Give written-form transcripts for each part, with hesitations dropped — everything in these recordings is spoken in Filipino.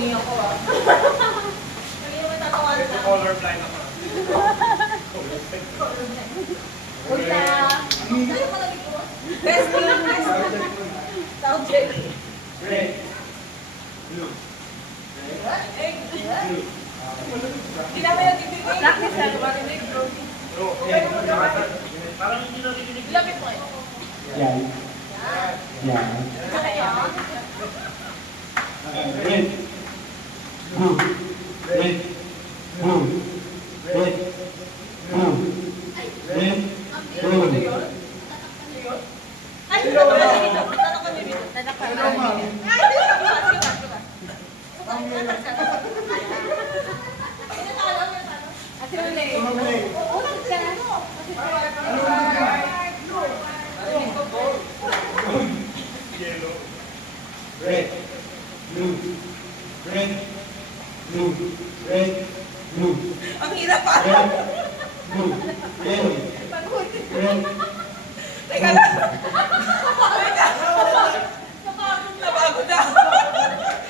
Hihingi ako ah. Hindi mo tatawanan na. Colorblind ako. Huwag na. Sa'yo malamig ko. Testing. Sound check. Red. Blue. Eh, hindi namin nagtitipid. Practice na. Marinig, bro. Parang hindi narinig. Lapit mo eh. Yan. Yan. Kaya. Red. Blue. Red. Blue. Red. Blue. Red. Blue. Ay, tatak kami dito. Tatak kami dito. Ay, Ate Ule. Ulit ka na. Yellow. Red. Blue. Red. Blue. Red. Blue. Ang hirap pa. Red. Blue. Yellow. Red. Teka lang. Napagod na.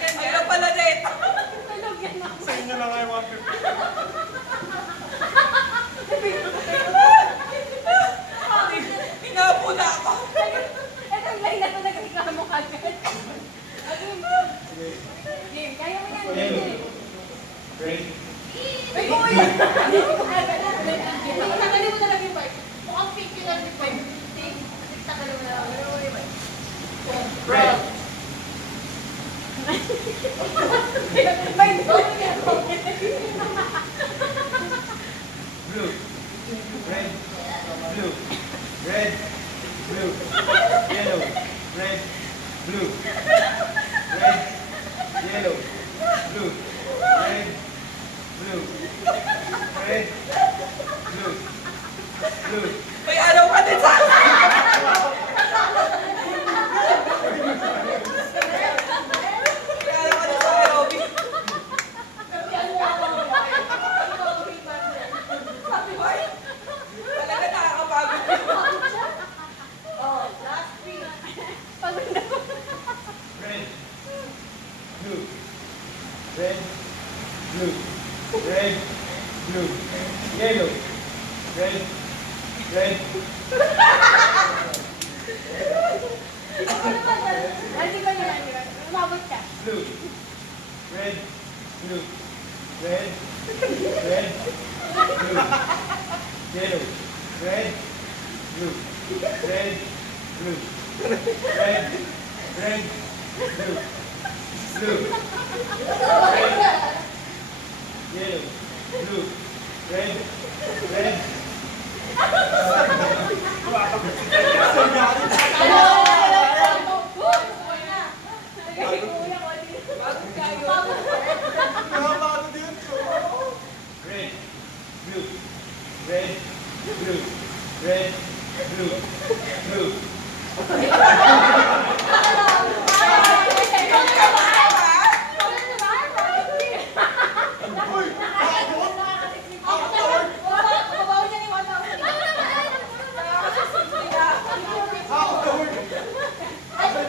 Ang hirap pala dito. Sa inyo lang ay 150. Hinapo na ako. Ito yung line na ito nagkakamo ka agad. Game, kaya mo yan. Yellow. Red. Ay, boy! Tagalin mo na lang yung bike. Mukhang pink yun lang yung bike. Tagalin mo na lang yung bike. Red. May bike yan. Blue. Red. Blue. Red. Blue. Yellow. Red. Blue. Red. Yellow. Blue. Red. Blue. Red. Blue. Blue. May araw ka din sa akin. May araw ka din sa aerobic. Sabi ko ay, talaga nakakapagod yun. Oh, last week. Red. Blue. Red. Blue. Red. Blue. Yellow. Red. Red. Hindi ba yun? Umabot ka. Blue. Red. Blue. Red. Red. Blue. Yellow. Red. Blue. Red. Blue. Red. Red. Blue. Blue. Red. Yellow. Blue. Red. Red. Red. Blue. Red. Blue. Red. Blue. Blue.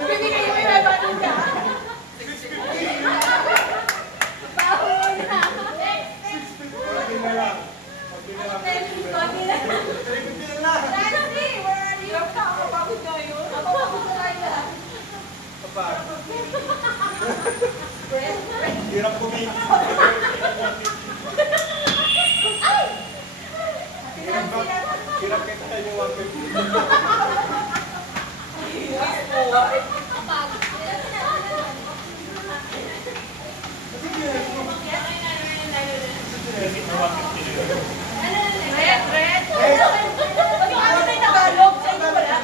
Bibigay mo yung ibabaw ka. Baho na. Pagdi na lang. Pagdi na lang. Pagi na. Nancy, where are you? Nakakapagod na yun. Napapagod na tayo. Kapag. Hirap kumikis. Hirap kita yung 150. Red, red. Ano na yung Tagalog? Sa inyo wala?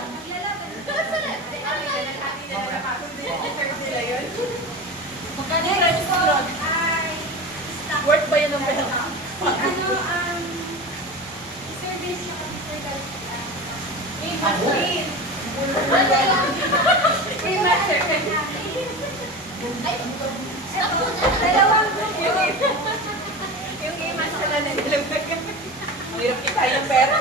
Magkano yung red sunod? Worth ba yun ng pera? Service yung computer Dalawang Yung imas na lang nilagay. Ang hirap kita yung pera.